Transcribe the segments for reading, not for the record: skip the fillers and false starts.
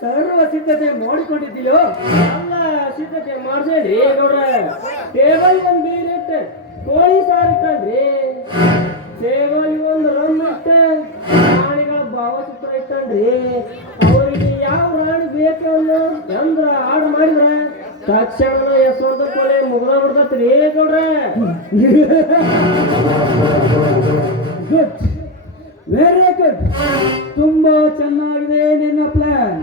ಸರ್ವ ಸಿದ್ಧತೆ ಮಾಡಿಕೊಂಡಿದ್ದೀಯೋ? ಎಲ್ಲ ಸಿದ್ಧತೆ ಮಾಡ್ಸೇನ್ರಿ ಗೌಡ್ರ. ಟೇಬಲ್ ಒಂದು ಬೀರ್ ಇಟ್ಟೆ, ಕೋಳಿ ಸಾರು ಇಟ್ಟನ್ರಿ. ಟೇಬಲ್ ಒಂದು ರಮ್ ಇಟ್ಟೆ, ಪ್ರಾಣಿಗಳ ಭಾವಚಿತ್ರ ಇಟ್ಟನ್ರಿ. ಅವ್ರಿಗೆ ಯಾವ ರಾಣಿ ಬೇಕು ಅನ್ನೋ ಚಂದ್ರ ಹಾಡು ಮಾಡಿದ್ರ ತಕ್ಷಣ ಯಶವಂತ ಕೋಳಿ ಮುಗ್ದ ಬಿಡ್ತತ್ರಿ ಗೌಡ್ರ. Good, very good. ತುಂಬಾ ಚೆನ್ನಾಗಿದೆ ನಿನ್ನ ಪ್ಲಾನ್.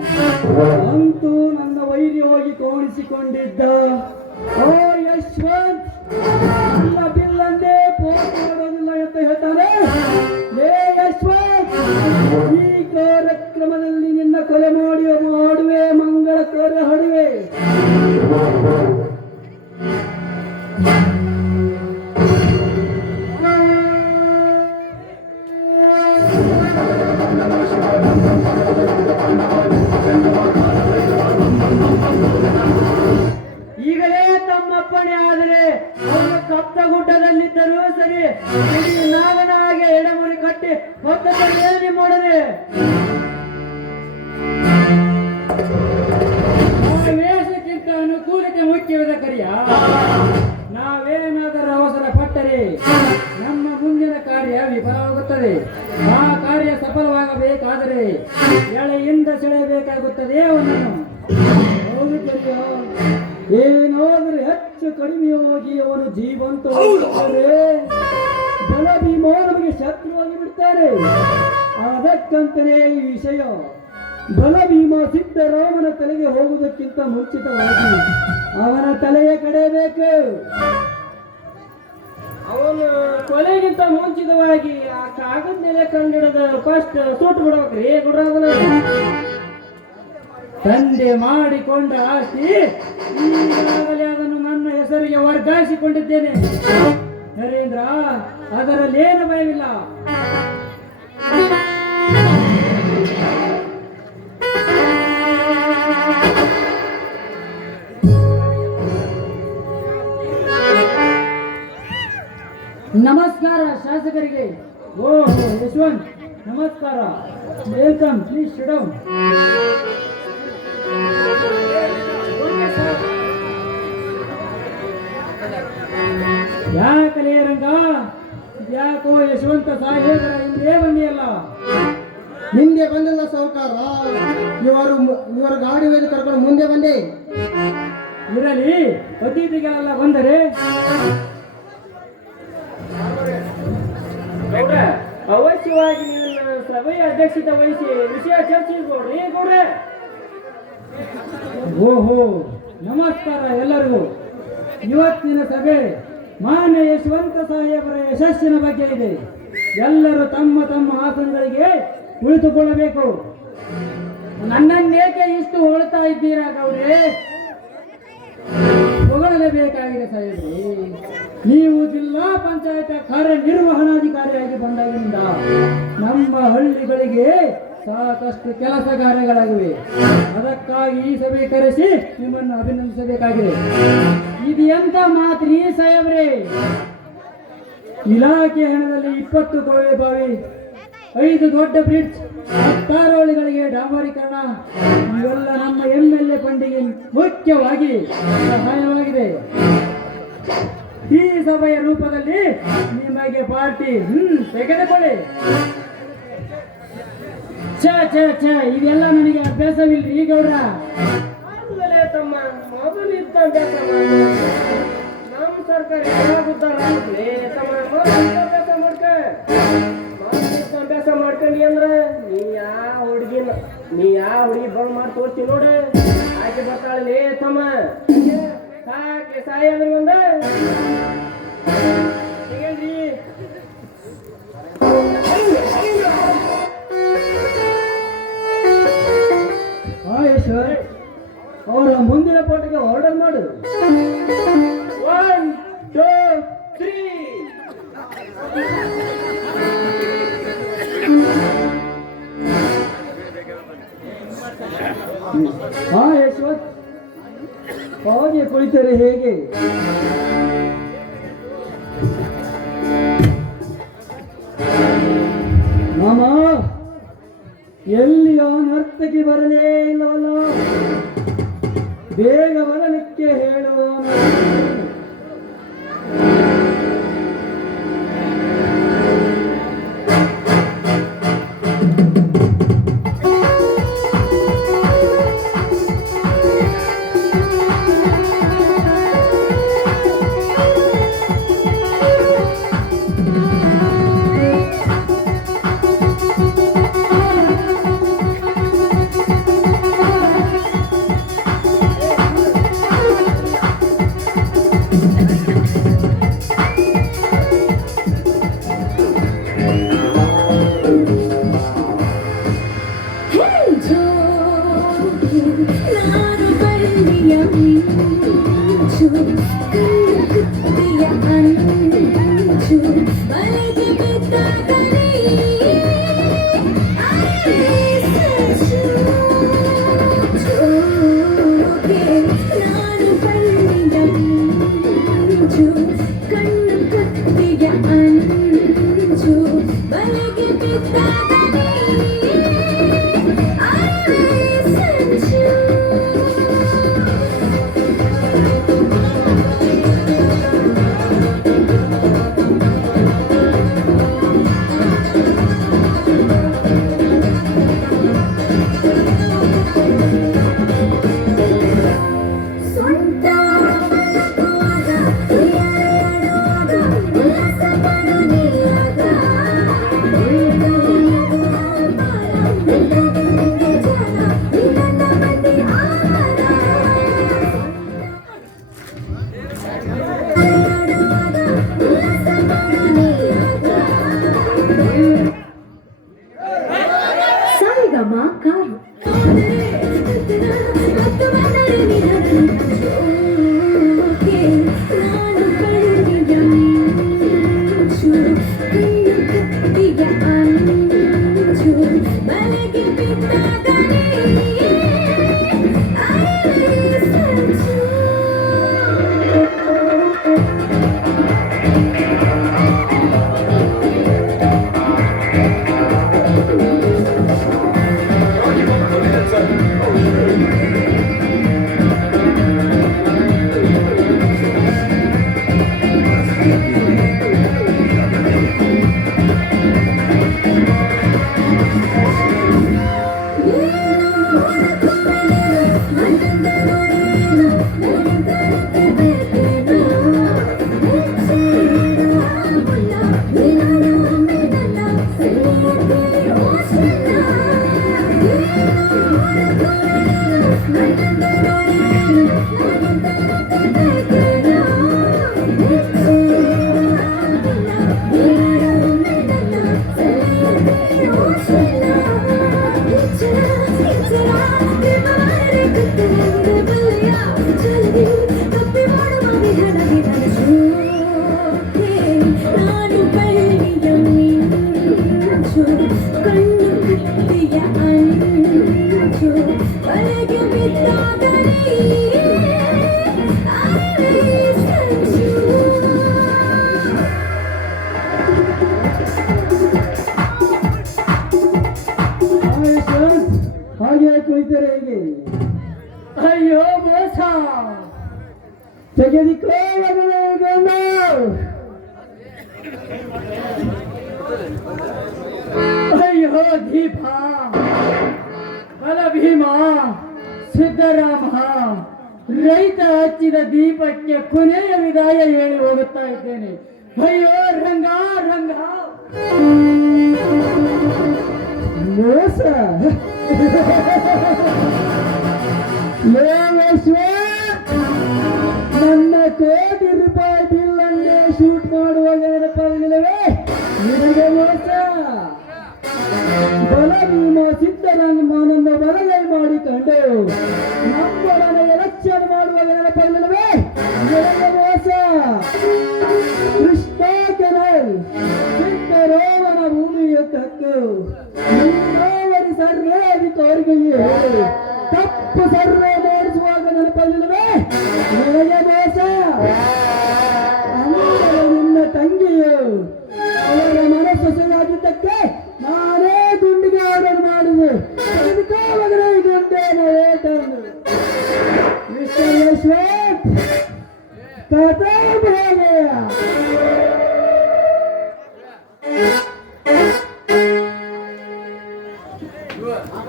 ಅಂತೂ ನನ್ನ ವೈರಿ ಹೋಗಿ ತೋರಿಸಿಕೊಂಡಿದ್ದ ಓ ಯಶವಂತ್ ನನ್ನ ಬಿಲ್ಲನ್ನೇ ಪೋಸ್ಟ್ ಮಾಡೋದಿಲ್ಲ ಅಂತ ಹೇಳ್ತಾನೆ. ಏ ಯಶವಂತ್, ಈ ಕಾರ್ಯಕ್ರಮದಲ್ಲಿ ನಿನ್ನ ಕೊಲೆ ಮಾಡುವೆ, ಮಂಗಳ ಕಾರ್ಯ ಹಾಡುವೆ. ಈಗಲೇ ತಮ್ಮಪ್ಪಣೆ ಆದರೆ ಅವರು ಕಪ್ಪ ಗುಡ್ಡದಲ್ಲಿದ್ದರೂ ಸರಿ, ನಾಗನ ಹಾಗೆ ಎಡಮುರಿ ಕಟ್ಟಿ ಹೊತ್ತಲ್ಲಿ ಮಾಡದೆ ವೇಷಕ್ಕಿಂತ ಅನುಕೂಲತೆ ಮುಖ್ಯವಾದ ಕರಿಯ. ನಾವೇನಾದರೂ ಅವಸರ ಪಟ್ಟರೆ ನಮ್ಮ ಮುಂದಿನ ಕಾರ್ಯ ವಿಫಲವಾಗುತ್ತದೆ. ಆ ಕಾರ್ಯ ಸಫಲವಾಗಬೇಕಾದರೆ ಎಳೆಯಿಂದ ಸೆಳೆಯಬೇಕಾಗುತ್ತದೆ ಅವನನ್ನು. ಹೌದು ಕರಿಯ, ಏನಾದರೂ ಹೆಚ್ಚು ಕಡಿಮೆ ಹೋಗಿ ಅವನು ಜೀವಂತ ಬಲ ಭೀಮ ನಮಗೆ ಶತ್ರುವಾಗಿ ಬಿಡ್ತಾರೆ. ಅದಕ್ಕಂತಲೇ ಈ ವಿಷಯ. ಬಲ ಭೀಮ ಸಿದ್ದರಾಮನ ತಲೆಗೆ ಹೋಗುವುದಕ್ಕಿಂತ ಮುಂಚಿತವಾಗಿ ಅವನ ತಲೆಯ ಕಡೆಯಬೇಕು. ಅವನು ಕೊಲೆಗಿಂತ ಮುಂಚಿತವಾಗಿ ಆ ಕಾಗದ ಮೇಲೆ ಕಂಡಿಡದ ಫಸ್ಟ್ ಸೂಟ್ ಬಿಡ್ಬೇಕ್ರಿ ಗುಡ್ರ. ತಂದೆ ಮಾಡಿಕೊಂಡ ಆಸ್ತಿ ಈಗಾಗಲೇ ಅದನ್ನು ನನ್ನ ಹೆಸರಿಗೆ ವರ್ಗಾಯಿಸಿಕೊಂಡಿದ್ದೇನೆ ನರೇಂದ್ರ. ಅದರಲ್ಲೇನು ಭಯವಿಲ್ಲ. ನಮಸ್ಕಾರ ಶಾಸಕರಿಗೆ. ಓಹ್ ಯಶವಂತ್, ನಮಸ್ಕಾರ. Welcome, please sit down. ಯಾಕಲೇ ರಂಗ, ಯಾಕೋ ಯಶವಂತ ಸಾಹೇಬರ ಹಿಂದೆ ಬಂದಿಯಲ್ಲ? ಹಿಂದೆ ಬಂದಿಲ್ಲ ಸಾಹುಕಾರ, ಇವರ ಗಾಡಿ ಒಯ್ದು ಕರ್ಕೊಂಡು ಮುಂದೆ ಬಂದೆ. ಇರಲಿ, ಅತಿಥಿಗಳೆಲ್ಲ ಬಂದರೆ ಗೌಡ್ರ, ಅವಶ್ಯವಾಗಿ ನೀವು ಸಭೆಯ ಅಧ್ಯಕ್ಷತೆ ವಹಿಸಿ ವಿಷಯ ಚರ್ಚಿಸ್ಕೊಡ್ರಿ ಗೌಡ್ರೆ. ಓಹೋ, ನಮಸ್ಕಾರ ಎಲ್ಲರಿಗೂ. ಇವತ್ತಿನ ಸಭೆ ಮಾನ್ಯ ಯಶವಂತ ಸಾಹೇಬರ ಯಶಸ್ಸಿನ ಬಗ್ಗೆ ಇದೆ. ಎಲ್ಲರೂ ತಮ್ಮ ತಮ್ಮ ಆಸನಗಳಿಗೆ ಕುಳಿತುಕೊಳ್ಳಬೇಕು. ನನ್ನನ್ನೇಕೆ ಇಷ್ಟು ಹೊಳ್ತಾ ಇದ್ದೀರಾ ಗೌಡ್ರೆ? ಹೊಗಳಲೇಬೇಕಾಗಿದೆ ಸಾಹೇಬ್ರೆ. ನೀವು ಜಿಲ್ಲಾ ಪಂಚಾಯತ್ ಕಾರ್ಯನಿರ್ವಹಣಾಧಿಕಾರಿಯಾಗಿ ಬಂದಾಗಿನಿಂದ ನಮ್ಮ ಹಳ್ಳಿಗಳಿಗೆ ಸಾಕಷ್ಟು ಕೆಲಸ ಕಾರ್ಯಗಳಾಗಿವೆ. ಅದಕ್ಕಾಗಿ ಈ ಸಭೆ ಕರೆಸಿ ನಿಮ್ಮನ್ನು ಅಭಿನಂದಿಸಬೇಕಾಗಿದೆ. ಇದು ಎಂತ ಮಾತ್ರಿ ಸಾಹೇಬ್ರೆ? ಇಲಾಖೆ ಹಣದಲ್ಲಿ 20 ಕೊಳವೆ ಬಾವಿ, 5 ದೊಡ್ಡ ಬ್ರಿಡ್ಜ್, 16 ಹಳ್ಳಿಗಳಿಗೆ ಡಾಂಬರೀಕರಣ, ಇವೆಲ್ಲ ನಮ್ಮ MLA ಫಂಡಿಗೆ ಮುಖ್ಯವಾಗಿ ಸಹಾಯವಾಗಿದೆ. ಈ ಸಭೆಯ ರೂಪದಲ್ಲಿ ನಿಮಗೆ ಪಾರ್ಟಿ ತೆಗೆದುಕೊಳ್ಳಿ. ಇದೆಲ್ಲ ನನಗೆ ಅಭ್ಯಾಸವಿಲ್ರಿ ಗೌಡ್ರ. ಆದ್ಮೇಲೆ ತಮ್ಮ ಮೊದಲು ಇದ್ದ ಅಭ್ಯಾಸ ನಮ್ಮ ಸರ್ಕಾರ ಏನಾಗುತ್ತಾರ ತಮ್ಮ ಅಭ್ಯಾಸ ಅಭ್ಯಾಸ ಮಾಡ್ಕೊಂಡಿ ಅಂದ್ರ ನೀ ಯಾವ ಹುಡುಗಿ ಬಂದ್ ಮಾಡಿ ತೋರ್ತಿ ನೋಡ. ಆಕೆ ಬರ್ತಾಳೆ ತಮ್ಮ ಸಾಕೆ ಸಾಯಂದ್ರಿ ಒಂದ ಹೇಳಿ. ಈಶ್ವರ್, ಅವರ ಮುಂದಿನ ಪಾಠಕ್ಕೆ ಆರ್ಡರ್ ಮಾಡು. 1 2 3. ಹಾ ಯಶವಂತ್, ಹಾಗೆ ಕುಳಿತರೆ ಹೇಗೆ? ಮಾಮ, ಎಲ್ಲಿ ನರ್ತಕಿ ಬರಲೇ ಇಲ್ಲವಲ್ಲ? ಬೇಗ ಬರಲಿಕ್ಕೆ ಹೇಳುವ. ಹಾಗೆ ಕುಳಿತರೆ ಹೇಗೆ? ಅಯ್ಯೋ ಮೋಸ, ತೆಗೆದಿಕೋ ಅಯ್ಯೋ ದೀಪ, ಬಲ ಭೀಮ, ಸಿದ್ದರಾಮ, ರೈತ ಹಚ್ಚಿದ ದೀಪಕ್ಕೆ ಕೊನೆಯ ವಿದಾಯ ಹೇಳಿ ಹೋಗುತ್ತಾ ಇದ್ದೇನೆ. ಅಯ್ಯೋ ರಂಗ ರಂಗ, ಮೋಸ. ನನ್ನ ಕೋಟಿ ರೂಪಾಯಿ ಬಿಲ್ ಅನ್ನೇ ಶೂಟ್ ಮಾಡುವಾಗ ನೆನಪಾಗಲಿಲ್ಲವೇ ನಿನಗೆ ಮೋಸ? ಬಲ ಭೀಮ ಸಿದ್ದರಾಮನನ್ನು ಬಲಗೈ ಮಾಡಿಕೊಂಡು ನಮ್ಮೊಡನೆ ಆಗಿತ್ತು ಅವರಿಗೆ ತಪ್ಪು ಸರ್ವೆ ಮಾಡಿಸುವಾಗ ನೆನಪಲ್ಲಿಲ್ಲವೇ ನನಗೆ ಮೋಸ ಅಂದರೆ ನಿನ್ನ ತಂಗಿಯು ಅವರ ಮನಸ್ಸು ಸರಿಯಾಗಿದ್ದಕ್ಕೆ ನಾನೇ ಗುಂಡಿಗೆ ಆರ್ಡರ್ ಮಾಡಿದೆ ಅದಕ್ಕಾಗಲೇ ಗುಂಡೇನ ಏಟಂದು ಮಿಸ್ಟರ್ ಯಶ್ವಂತ್ ಕಥೆ ಭಾಗಯ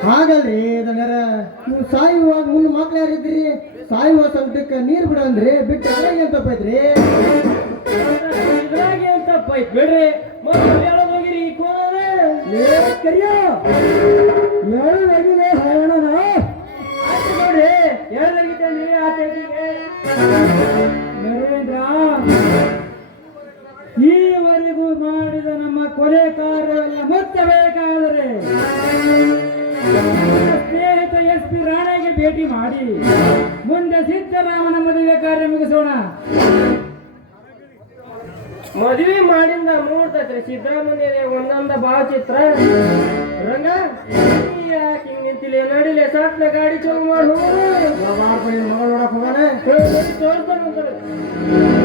ಹಾಗಲ್ರಿ ದಣ್ಯರ ನೀವು ಸಾಯುವಾಗ ಮುಂದೆ ಮಕ್ಳು ಯಾರಿದ್ರಿ ಸಾಯುವ ಸಂಕಟಕ್ಕೆ ನೀರು ಬಿಡಂದ್ರಿ ಬಿಟ್ಟು ಅದ್ರಾಗ ಏನ್ ತಪ್ಪೈತ್ರಿ ಇದ್ರಾಗ ಏನ್ ತಪ್ಪಾಯ್ತು ಬಿಡ್ರಿ ಮತ್ತೆ ಹೇಳೋದ್ ಹೋಗಿರಿ ಈ ಕೋಣದ ಕರಿಯೋ ಹೇಳೋದಾಗಿದೆ ಹೇಳೋಣ ಆಯ್ತು ನೋಡ್ರಿ ಹೇಳ್ದಾಗಿತ್ತೇನ್ರಿ ಆ ತೆಗಿಗೆ ನರೇಂದ್ರ ಈವರೆಗೂ ಮಾಡಿದ ನಮ್ಮ ಕೊಲೆ ಕಾರ್ಯವೆಲ್ಲ ಮುಚ್ಚಬೇಕಾದರೆ ನನ್ನ ಸ್ನೇಹಿತ ಎಸ್ ಪಿ ರಾಣೆಗೆ ಭೇಟಿ ಮಾಡಿ ಮುಂದೆ ಸಿದ್ದರಾಮನ ಮದುವೆ ಕಾರ್ಯ ಮುಗಿಸೋಣ ಮದ್ವಿ ಮಾಡಿಂದ ನೋಡ್ತೈತ್ರಿ ಸಿದ್ದರಾಮಯ್ಯ ಒಂದೊಂದ ಭಾವಚಿತ್ರ ರಂಗ ನೀ ಯಾಕೆ ಹಿಂಗ್ ನಿಂತಿಲ್ಲ ನಡಿಲೆ ಸಾಟ್ಲೆ ಗಾಡಿ ಚೋಗ್ ಮಾಡಿ ಹೋಗ್ರಿ ಮಗಳು ನೋಡಕ್ ಹೋಗೋಣ ತೋರ್ಸ್ತಾನೆ